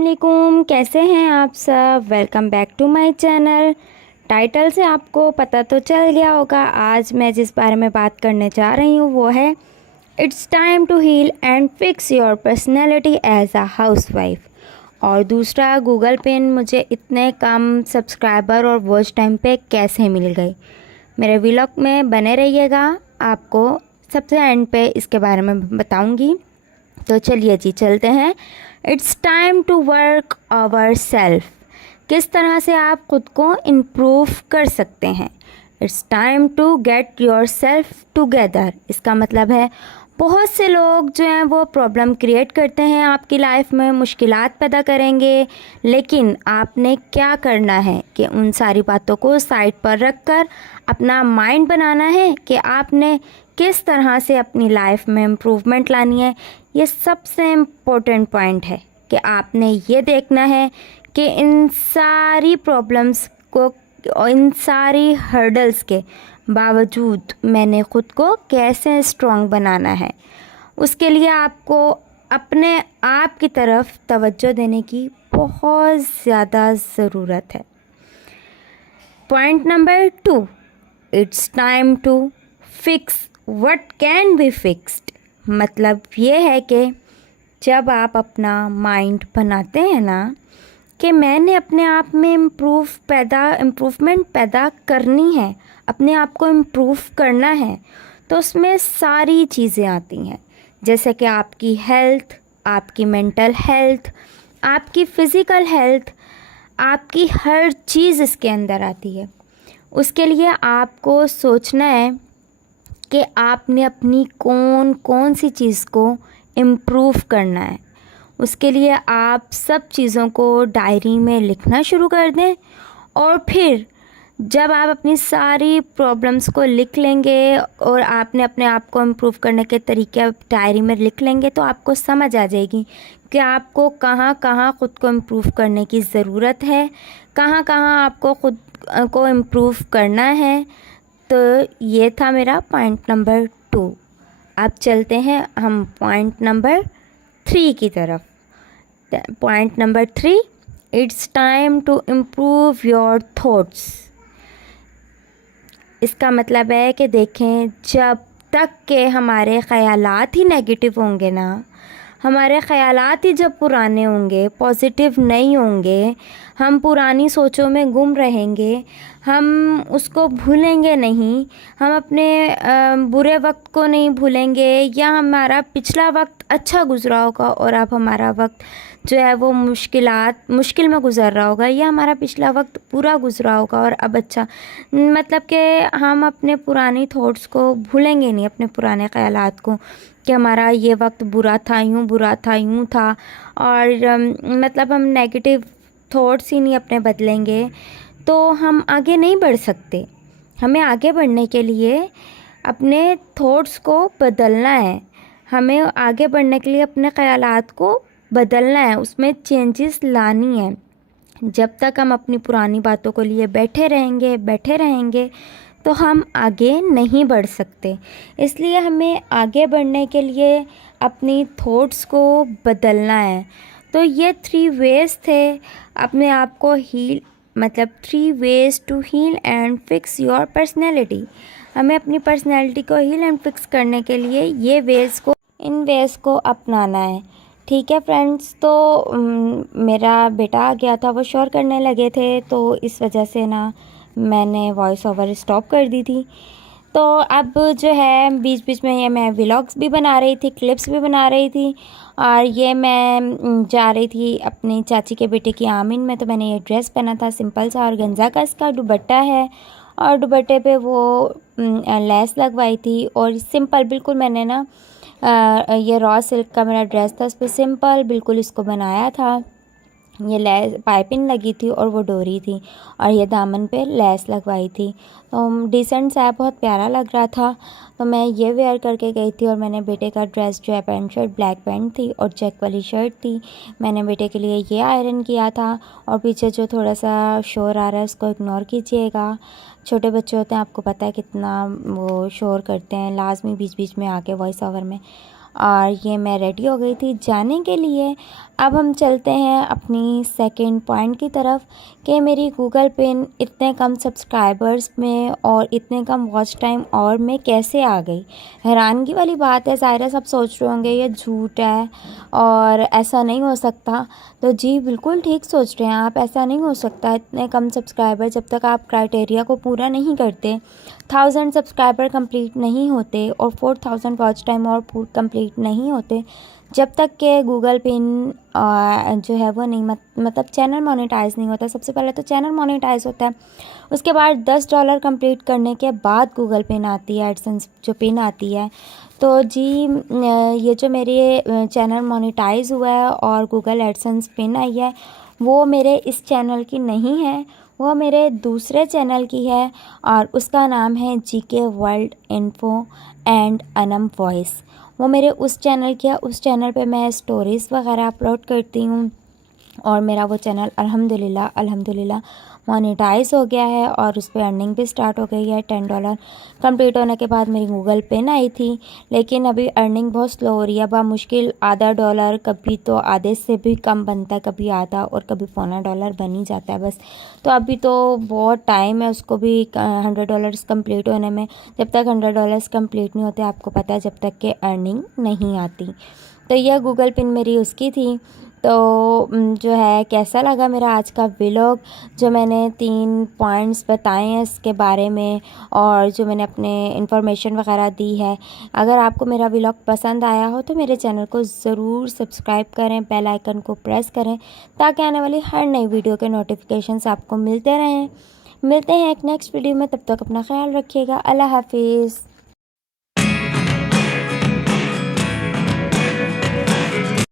वालेकुम, कैसे हैं आप सब। Welcome back to my channel. Title से आपको पता तो चल गया होगा आज मैं जिस बारे में बात करने जा रही हूँ वो है it's time to heal and fix your personality as a housewife. और दूसरा, गूगल पे मुझे इतने कम सब्सक्राइबर और वॉच टाइम पे कैसे मिल गई। मेरे व्लॉग में बने रहिएगा, आपको सबसे एंड पे इसके बारे में बताऊंगी। तो चलिए जी चलते हैं। It's time to work ourself. किस तरह से आप खुद को इम्प्रूव कर सकते हैं। It's time to get yourself together. इसका मतलब है बहुत से लोग जो हैं वो प्रॉब्लम क्रिएट करते हैं आपकी लाइफ में, मुश्किलात पैदा करेंगे, लेकिन आपने क्या करना है कि उन सारी बातों को साइड पर रख कर अपना माइंड बनाना है कि आपने किस तरह से अपनी लाइफ में इम्प्रूवमेंट लानी है। ये सबसे इम्पोर्टेंट पॉइंट है कि आपने ये देखना है कि इन सारी प्रॉब्लम्स को और इन सारी हर्डल्स के बावजूद मैंने ख़ुद को कैसे स्ट्रॉन्ग बनाना है। उसके लिए आपको अपने आप की तरफ तवज्जो देने की बहुत ज़्यादा ज़रूरत है। Point number 2, it's time to fix what can be fixed. मतलब ये है कि जब आप अपना माइंड बनाते हैं ना कि मैंने अपने आप में इम्प्रूवमेंट पैदा करनी है, अपने आप को इम्प्रूव करना है, तो उसमें सारी चीज़ें आती हैं, जैसे कि आपकी हेल्थ, आपकी मेंटल हेल्थ, आपकी फ़िज़िकल हेल्थ, आपकी हर चीज़ इसके अंदर आती है। उसके लिए आपको सोचना है कि आपने अपनी कौन कौन सी चीज़ को इम्प्रूव करना है। उसके लिए आप सब चीज़ों को डायरी में लिखना शुरू कर दें, और फिर जब आप अपनी सारी प्रॉब्लम्स को लिख लेंगे और आपने अपने आप को इम्प्रूव करने के तरीके डायरी में लिख लेंगे तो आपको समझ आ जाएगी कि आपको कहाँ कहाँ ख़ुद को इम्प्रूव करने की ज़रूरत है, कहाँ कहाँ आपको ख़ुद को इम्प्रूव करना है। तो ये था मेरा पॉइंट नंबर 2। अब चलते हैं हम पॉइंट नंबर 3 की तरफ। Point number 3, it's time to improve your thoughts. इसका मतलब है कि देखें, जब तक के हमारे ख़यालात ही नेगेटिव होंगे ना, हमारे ख़यालात ही जब पुराने होंगे, पॉजिटिव नहीं होंगे, हम पुरानी सोचों में गुम रहेंगे, हम उसको भूलेंगे नहीं, हम अपने बुरे वक्त को नहीं भूलेंगे, या हमारा पिछला वक्त अच्छा गुजरा होगा और अब हमारा वक्त जो है वो मुश्किल में गुजर रहा होगा, या हमारा पिछला वक्त बुरा गुजरा होगा और अब अच्छा, मतलब कि हम अपने पुरानी थॉट्स को भूलेंगे नहीं, अपने पुराने ख़यालात को कि हमारा ये वक्त बुरा था, यूँ था, और मतलब हम नेगेटिव थॉट्स ही नहीं अपने बदलेंगे तो हम आगे नहीं बढ़ सकते। हमें आगे बढ़ने के लिए अपने थॉट्स को बदलना है, हमें आगे बढ़ने के लिए अपने ख़यालात को बदलना है, उसमें चेंजेस लानी है। जब तक हम अपनी पुरानी बातों को लिए बैठे रहेंगे तो हम आगे नहीं बढ़ सकते। इसलिए हमें आगे बढ़ने के लिए अपनी थॉट्स को बदलना है। तो ये 3 वेज़ थे अपने आप को मतलब 3 ways to heal and fix your personality. हमें अपनी पर्सनैलिटी को हील एंड फिक्स करने के लिए इन वेज़ को अपनाना है। ठीक है फ्रेंड्स, तो मेरा बेटा आ गया था, वो शोर करने लगे थे, तो इस वजह से ना मैंने वॉइस ओवर स्टॉप कर दी थी। तो अब जो है बीच बीच में ये मैं व्लॉग्स भी बना रही थी, क्लिप्स भी बना रही थी, और ये मैं जा रही थी अपनी चाची के बेटे की आमीन में। तो मैंने ये ड्रेस पहना था सिंपल सा, और गंजा का इसका दुपट्टा है, और दुपट्टे पे वो लेस लगवाई थी, और सिंपल बिल्कुल मैंने ना ये रॉ सिल्क का मेरा ड्रेस था, उस पर सिंपल बिल्कुल इसको बनाया था। ये लेस पाइपिंग लगी थी और वो डोरी थी, और ये दामन पे लेस लगवाई थी। तो डिसेंट सा बहुत प्यारा लग रहा था। तो मैं ये वेयर करके गई थी, और मैंने बेटे का ड्रेस जो है पैंट शर्ट ब्लैक पैंट थी और चेक वाली शर्ट थी, मैंने बेटे के लिए ये आयरन किया था। और पीछे जो थोड़ा सा शोर आ रहा है उसको इग्नोर कीजिएगा, छोटे बच्चे होते हैं, आपको पता है कितना वो शोर करते हैं, लाजमी बीच बीच में आके वॉइस ओवर में। और ये मैं रेडी हो गई थी जाने के लिए। अब हम चलते हैं अपनी सेकंड पॉइंट की तरफ कि मेरी गूगल पिन इतने कम सब्सक्राइबर्स में और इतने कम वॉच टाइम और में कैसे आ गई। हैरानगी वाली बात है। ज़ाहिर है सब सोच रहे होंगे ये झूठ है और ऐसा नहीं हो सकता। तो जी बिल्कुल ठीक सोच रहे हैं आप, ऐसा नहीं हो सकता। इतने कम सब्सक्राइबर जब तक आप क्राइटेरिया को पूरा नहीं करते, 1000 सब्सक्राइबर कंप्लीट नहीं होते और 4000 वॉच टाइम और कंप्लीट नहीं होते, जब तक के गूगल पिन जो है वो नहीं मतलब चैनल मोनेटाइज नहीं होता। सबसे पहले तो चैनल मोनेटाइज होता है, उसके बाद $10 कंप्लीट करने के बाद गूगल पिन आती है, एडसेंस जो पिन आती है। तो जी ये जो मेरे चैनल मोनेटाइज हुआ है और गूगल एडसेंस पिन आई है, वो मेरे इस चैनल की नहीं है, वो मेरे दूसरे चैनल की है और उसका नाम है GK world info and Anam voice. वो मेरे उस चैनल की है। उस चैनल पे मैं स्टोरीज़ वगैरह अपलोड करती हूँ और मेरा वो चैनल अल्हम्दुलिल्लाह मोनेटाइज हो गया है और उस पर अर्निंग भी स्टार्ट हो गई है। $10 कंप्लीट होने के बाद मेरी गूगल पिन आई थी, लेकिन अभी अर्निंग बहुत स्लो हो रही है। अब मुश्किल आधा डॉलर, कभी तो आधे से भी कम बनता है, कभी आधा और कभी $0.25 बन ही जाता है बस। तो अभी तो बहुत टाइम है उसको भी $100 कंप्लीट होने में। जब तक $100 कंप्लीट नहीं होते, आपको पता है, जब तक कि अर्निंग नहीं आती। तो यह गूगल पिन मेरी उसकी थी। तो जो है कैसा लगा मेरा आज का व्लॉग, जो मैंने 3 पॉइंट्स बताए हैं इसके बारे में और जो मैंने अपने इन्फॉर्मेशन वगैरह दी है। अगर आपको मेरा व्लॉग पसंद आया हो तो मेरे चैनल को ज़रूर सब्सक्राइब करें, बेल आइकन को प्रेस करें ताकि आने वाली हर नई वीडियो के नोटिफिकेशंस आपको मिलते रहें। मिलते हैं एक नेक्स्ट वीडियो में, तब तक अपना ख्याल रखिएगा। अल्लाह हाफिज़।